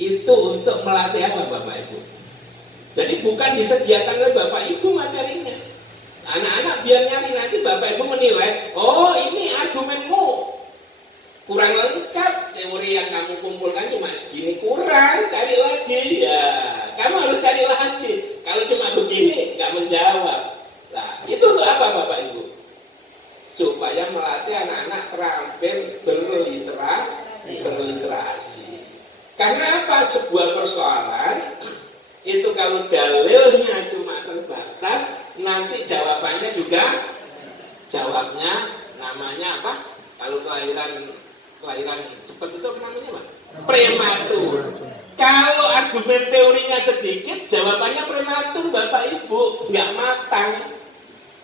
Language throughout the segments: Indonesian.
itu untuk melatih apa Bapak Ibu? Jadi bukan disediakan oleh Bapak Ibu materinya. Anak-anak biar nyari, nanti Bapak Ibu menilai, oh ini argumenmu kurang lengkap, teori yang kamu kumpulkan cuma segini, kurang, cari lagi. Ya, kamu harus cari lagi. Kalau cuma begini nggak menjawab. Nah, itu untuk apa Bapak Ibu? Supaya melatih anak-anak terampil berliterasi. Karena apa? Sebuah persoalan itu kalau dalilnya cuma terbatas, nanti jawabannya juga jawabnya namanya apa? Kalau kelahiran cepat itu apa namanya Pak? Prematur. Kalau argumen teorinya sedikit, jawabannya prematur Bapak Ibu, nggak matang.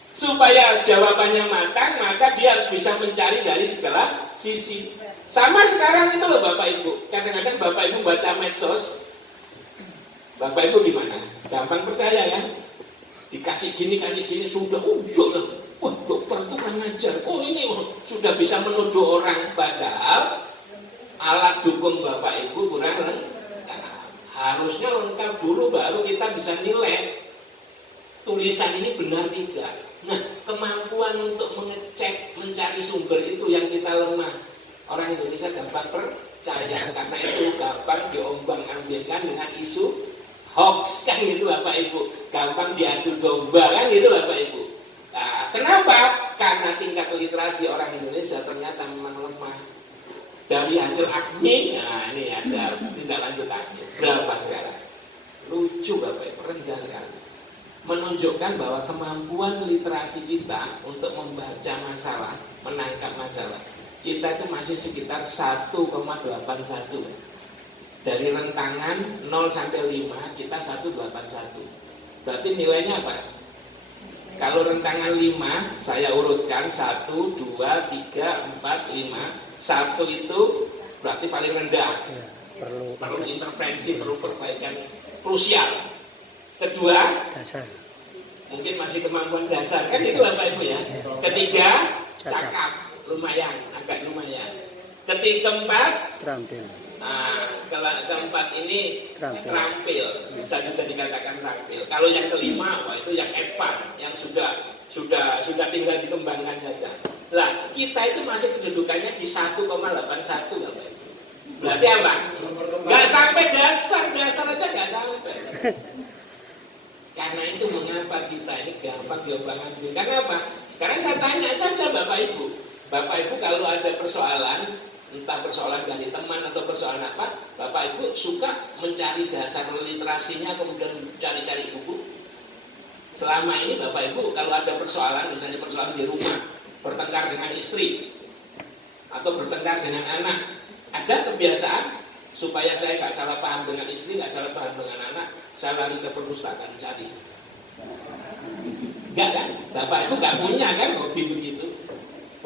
Supaya jawabannya matang, maka dia harus bisa mencari dari segala sisi. Sama sekarang itu loh Bapak Ibu. Kadang-kadang Bapak Ibu baca medsos, Bapak Ibu gimana? Gampang percaya kan? Dikasih gini, sudah, wah dokter itu kurang ajar. Oh ini sudah bisa menuduh orang, padahal alat dukung Bapak Ibu kurang lengkap. Harusnya lengkap dulu baru kita bisa nilai tulisan ini benar tidak. Nah, kemampuan untuk mengecek, mencari sumber itu yang kita lemah. Orang Indonesia gampang percaya, karena itu gampang diombang-ambingkan dengan isu hoax kan gitu Bapak Ibu. Gampang diadu domba kan gitu Bapak Ibu. Nah, kenapa? Karena tingkat literasi orang Indonesia ternyata memang lemah. Dari hasil AKMI, nah ini ada tindak lanjut AKMI. Berapa sekarang? Lucu Bapak Ibu, rendah sekali. Menunjukkan bahwa kemampuan literasi kita untuk membaca masalah, menangkap masalah, kita itu masih sekitar 1,81. Dari rentangan 0 sampai 5, kita 1,81. Berarti nilainya apa? Kalau rentangan 5, saya urutkan 1, 2, 3, 4, 5. 1 itu berarti paling rendah. Ya, perlu intervensi, perlu perbaikan krusial. Kedua, dasar. Mungkin masih kemampuan dasar, kan itu Bapak Ibu ya. Ketiga, cakap, lumayan, agak lumayan. Keempat, terampil. Nah, keempat ini terampil, bisa sudah dikatakan terampil. Kalau yang kelima, wah itu yang advance, yang sudah tinggal dikembangkan saja. Lah, kita itu masih kedudukannya di 1,81 Bapak Ibu. Berarti apa? Nggak sampai dasar aja nggak sampai. Karena itu mengapa kita ini gampang diombang-ambing? Karena apa? Sekarang saya tanya saja Bapak Ibu. Bapak Ibu kalau ada persoalan, entah persoalan dari teman atau persoalan apa, Bapak Ibu suka mencari dasar literasinya, kemudian cari-cari buku. Selama ini Bapak Ibu kalau ada persoalan, misalnya persoalan di rumah, bertengkar dengan istri, atau bertengkar dengan anak, ada kebiasaan supaya saya nggak salah paham dengan istri, nggak salah paham dengan anak, saya lari ke perpustakaan cari. Enggak kan? Bapak Ibu nggak punya kan hobi begitu.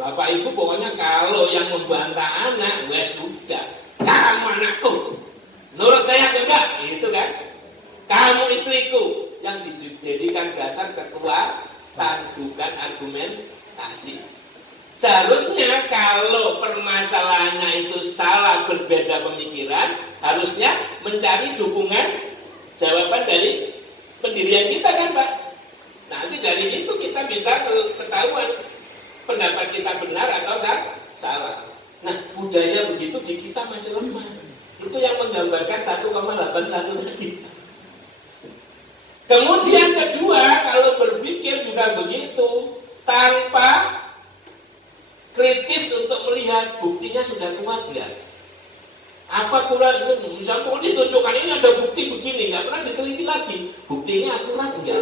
Bapak Ibu pokoknya kalau yang membantah anak, wes sudah, kamu anakku, nurut saya enggak, itu kan? Kamu istriku, yang dijadikan dasar kekuatan bukan argumentasi. Seharusnya kalau permasalahannya itu salah, berbeda pemikiran, harusnya mencari dukungan jawaban dari pendirian kita kan Pak. Nanti dari situ kita bisa ketahuan pendapat kita benar atau salah. Nah budaya begitu di kita masih lemah. Itu yang menggambarkan 1,81 tadi. Kemudian kedua, kalau berpikir juga begitu, tanpa kritis untuk melihat buktinya sudah kuat enggak? Apa kurang ini? Misalnya ditunjukkan ini ada bukti begini, nggak pernah diteliti lagi. Buktinya akurat enggak?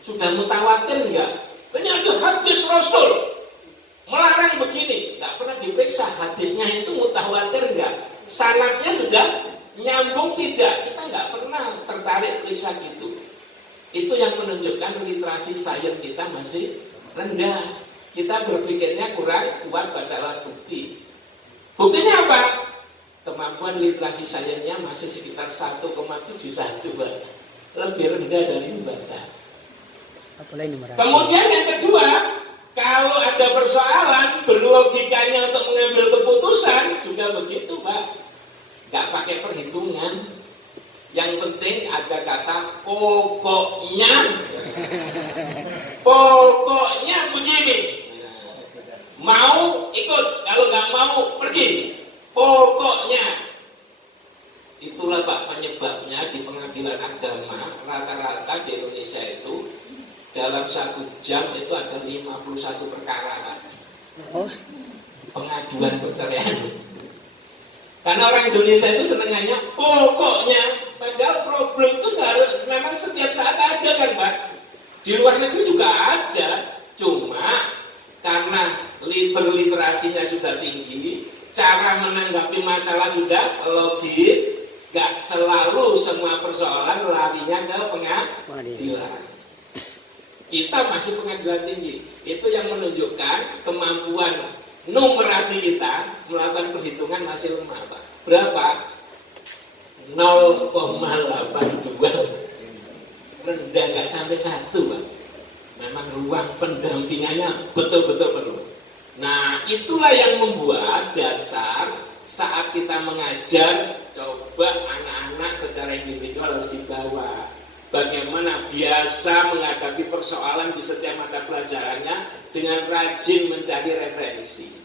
Sudah mutawatir enggak? Ini ada hadis Rasul melarang begini, nggak pernah diperiksa hadisnya itu mutawatir enggak? Sanadnya sudah nyambung tidak? Kita nggak pernah tertarik periksa gitu. Itu yang menunjukkan literasi sains kita masih rendah. Kita berpikirnya kurang kuat pada alat bukti. Buktinya apa? Kemampuan literasi sainsnya masih sekitar 1,71, lebih rendah dari membaca. Kemudian yang kedua, kalau ada persoalan berlogikanya untuk mengambil keputusan juga begitu Pak. nggak pakai perhitungan. Yang penting ada kata pokoknya. Pokoknya begini. Mau ikut, kalau nggak mau pergi. Pokoknya. Itulah Pak penyebabnya di pengadilan agama rata-rata di Indonesia itu dalam 1 jam itu ada 51 perkara Pak. Pengaduan perceraian. Karena orang Indonesia itu senangannya pokoknya. Padahal problem itu memang setiap saat ada kan Pak. Di luar negeri juga ada. Cuma karena berliterasinya sudah tinggi, cara menanggapi masalah sudah logis, gak selalu semua persoalan larinya ke pengadilan. Kita masih pengadilan tinggi. Itu yang menunjukkan kemampuan numerasi kita melakukan perhitungan masih lemah Pak. Berapa? 0,82. Rendah nggak sampai 1 Pak. Memang ruang pendampingannya betul-betul perlu. Nah itulah yang membuat dasar saat kita mengajar, coba anak-anak secara individual harus dibawa. Bagaimana biasa menghadapi persoalan di setiap mata pelajarannya dengan rajin mencari referensi.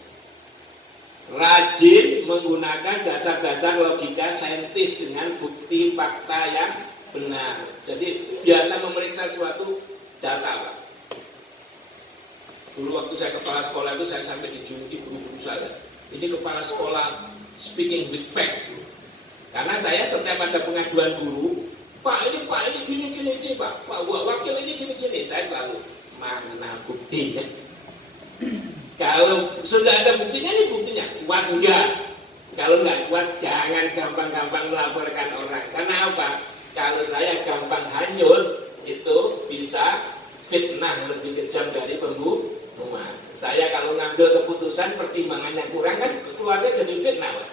Rajin menggunakan dasar-dasar logika saintis dengan bukti fakta yang benar. Jadi biasa memeriksa suatu data Pak. Dulu waktu saya kepala sekolah itu saya sampai dijuluki guru-guru saya. Ini kepala sekolah speaking with fact. Karena saya setiap ada pengaduan guru, Pak ini gini Pak wakil ini gini. Saya selalu mana buktinya. Kalau sudah ada buktinya, ini buktinya kuat enggak? Kalau enggak kuat, jangan gampang-gampang melaporkan orang. Karena apa? Kalau saya gampang hanyut, itu bisa fitnah lebih kejam dari pembunuhan. Saya kalau ngambil keputusan pertimbangannya kurang kan keluarga jadi fitnah Pak.